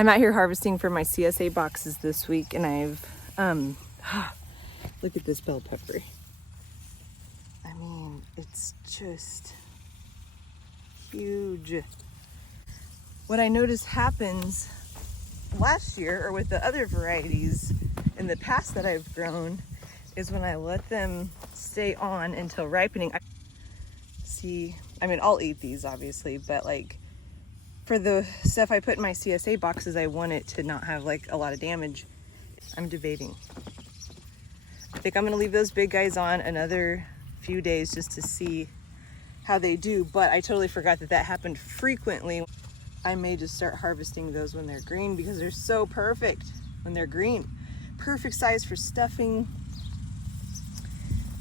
I'm out here harvesting for my CSA boxes this week, and I've, look at this bell pepper. I mean, it's just huge. What I noticed happens last year, or with the other varieties in the past that I've grown, is when I let them stay on until ripening. See, I mean, I'll eat these obviously, but like for the stuff I put in my CSA boxes, I want it to not have like a lot of damage. I'm debating. I think I'm gonna leave those big guys on another few days just to see how they do, but I totally forgot that that happened frequently. I may just start harvesting those when they're green because they're so perfect when they're green. Perfect size for stuffing.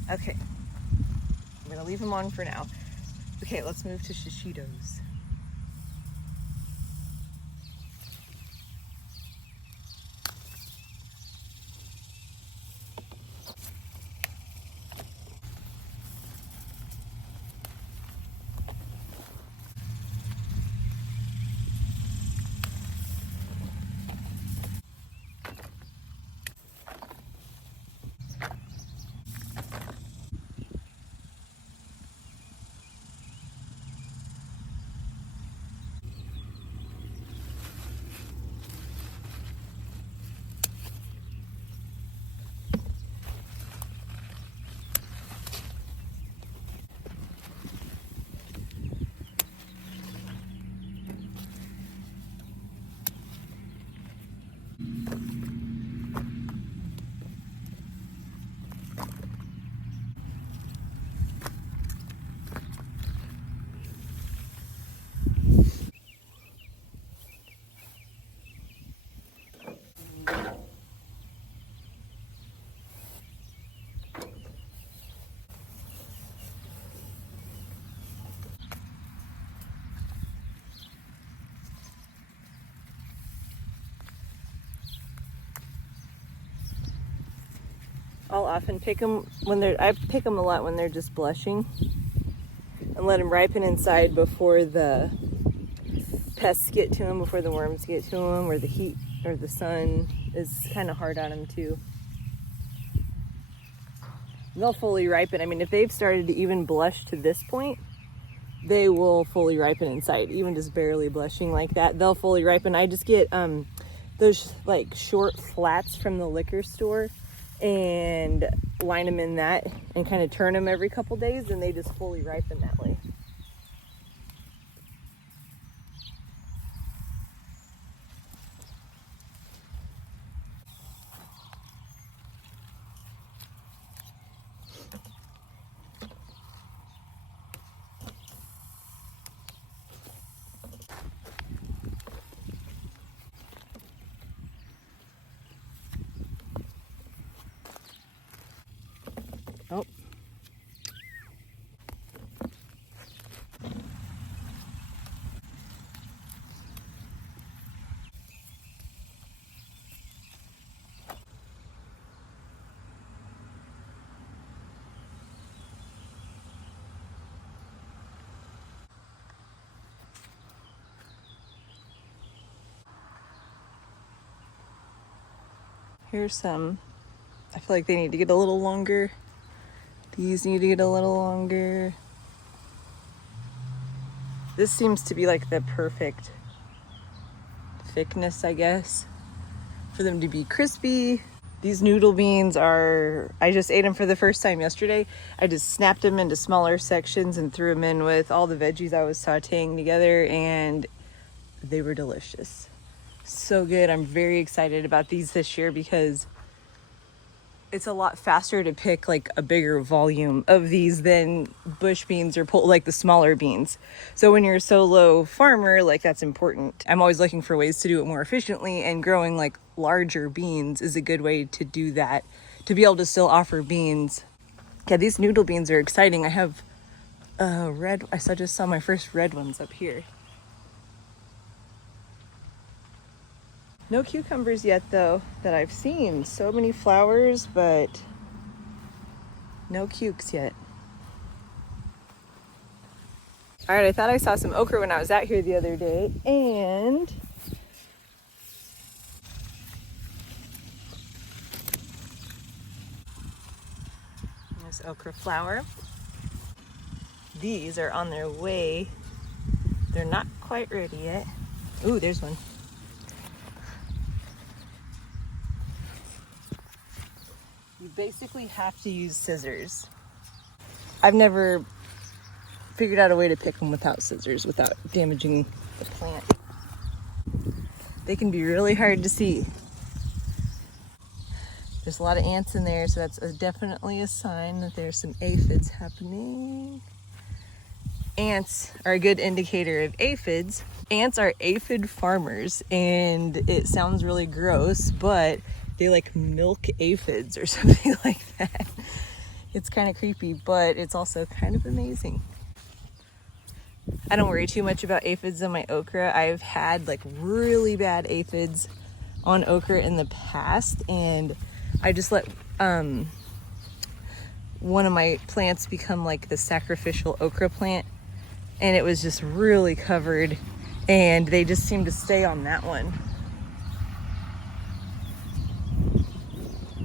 Okay, I'm gonna leave them on for now. Okay, let's move to shishitos. I'll often pick them I pick them a lot when they're just blushing and let them ripen inside before the pests get to them, before the worms get to them, or the heat or the sun is kind of hard on them too. They'll fully ripen. I mean, if they've started to even blush to this point, they will fully ripen inside, even just barely blushing like that. They'll fully ripen. I just get those like short flats from the liquor store and line them in that and kind of turn them every couple days, and they just fully ripen that way. Oh. Here's some. I feel like they need to get a little longer. These need to get a little longer. This seems to be like the perfect thickness, I guess, for them to be crispy. These noodle beans are, I just ate them for the first time yesterday. I just snapped them into smaller sections and threw them in with all the veggies I was sauteing together, and they were delicious. So good. I'm very excited about these this year because it's a lot faster to pick like a bigger volume of these than bush beans or like the smaller beans. So when you're a solo farmer, like that's important. I'm always looking for ways to do it more efficiently, and growing like larger beans is a good way to do that, to be able to still offer beans. Yeah, these noodle beans are exciting. I have red, I just saw my first red ones up here. No cucumbers yet though that I've seen. So many flowers, but no cukes yet. All right, I thought I saw some okra when I was out here the other day, and nice okra flower. These are on their way. They're not quite ready yet. Ooh, there's one. You basically have to use scissors. I've never figured out a way to pick them without scissors, without damaging the plant. They can be really hard to see. There's a lot of ants in there, so that's definitely a sign that there's some aphids happening. Ants are a good indicator of aphids. Ants are aphid farmers, and it sounds really gross, but they like milk aphids or something like that. It's kind of creepy, but it's also kind of amazing. I don't worry too much about aphids in my okra. I've had like really bad aphids on okra in the past, and I just let one of my plants become like the sacrificial okra plant, and it was just really covered, and they just seemed to stay on that one.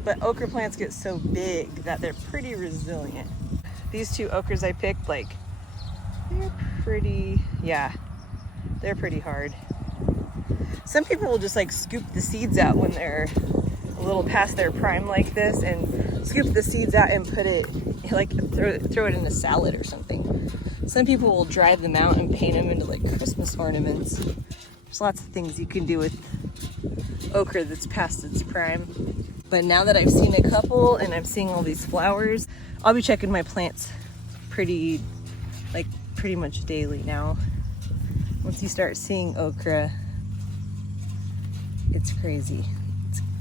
But okra plants get so big that they're pretty resilient. These two okras I picked, like, they're pretty, yeah, they're pretty hard. Some people will just like scoop the seeds out when they're a little past their prime like this, and scoop the seeds out and put it, like throw it in a salad or something. Some people will dry them out and paint them into like Christmas ornaments. There's lots of things you can do with okra that's past its prime. But now that I've seen a couple and I'm seeing all these flowers, I'll be checking my plants pretty much daily now. Once you start seeing okra, it's crazy.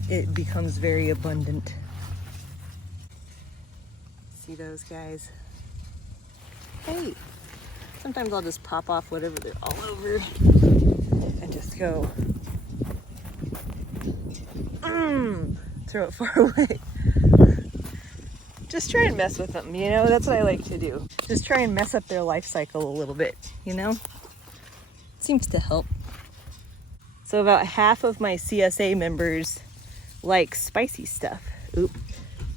It becomes very abundant. See those guys? Hey, sometimes I'll just pop off whatever they're all over and just go throw it far away. Just try and mess with them, you know? That's what I like to do. Just try and mess up their life cycle a little bit, you know? Seems to help. So about half of my CSA members like spicy stuff. Oop,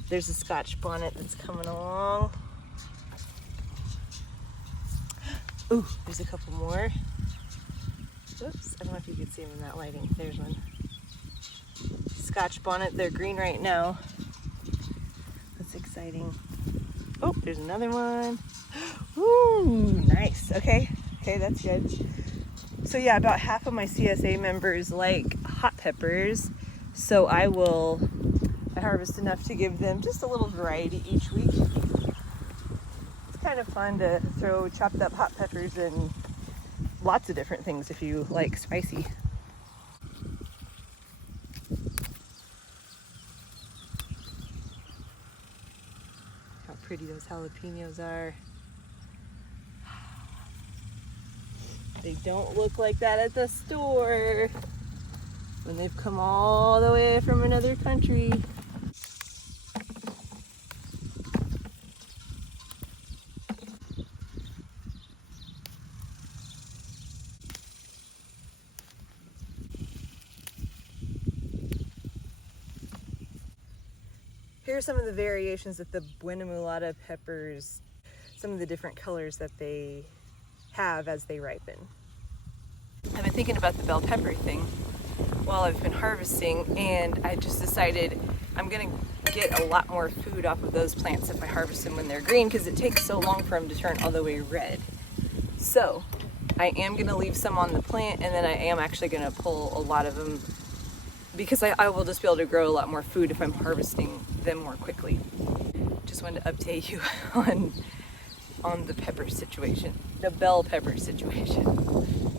there's a Scotch bonnet that's coming along. Ooh, there's a couple more. Oops, I don't know if you can see them in that lighting. There's one. Scotch bonnet, they're green right now. That's exciting. Oh, there's another one. Ooh, nice. Okay, that's good. So yeah, about half of my CSA members like hot peppers. So I harvest enough to give them just a little variety each week. It's kind of fun to throw chopped up hot peppers in lots of different things if you like spicy. How pretty those jalapenos are. They don't look like that at the store when they've come all the way from another country. Here are some of the variations of the Buena Mulata peppers, some of the different colors that they have as they ripen. I've been thinking about the bell pepper thing while I've been harvesting, and I just decided I'm gonna get a lot more food off of those plants if I harvest them when they're green, because it takes so long for them to turn all the way red. So I am gonna leave some on the plant, and then I am actually gonna pull a lot of them, because I will just be able to grow a lot more food if I'm harvesting them more quickly. Just wanted to update you on the pepper situation, the bell pepper situation.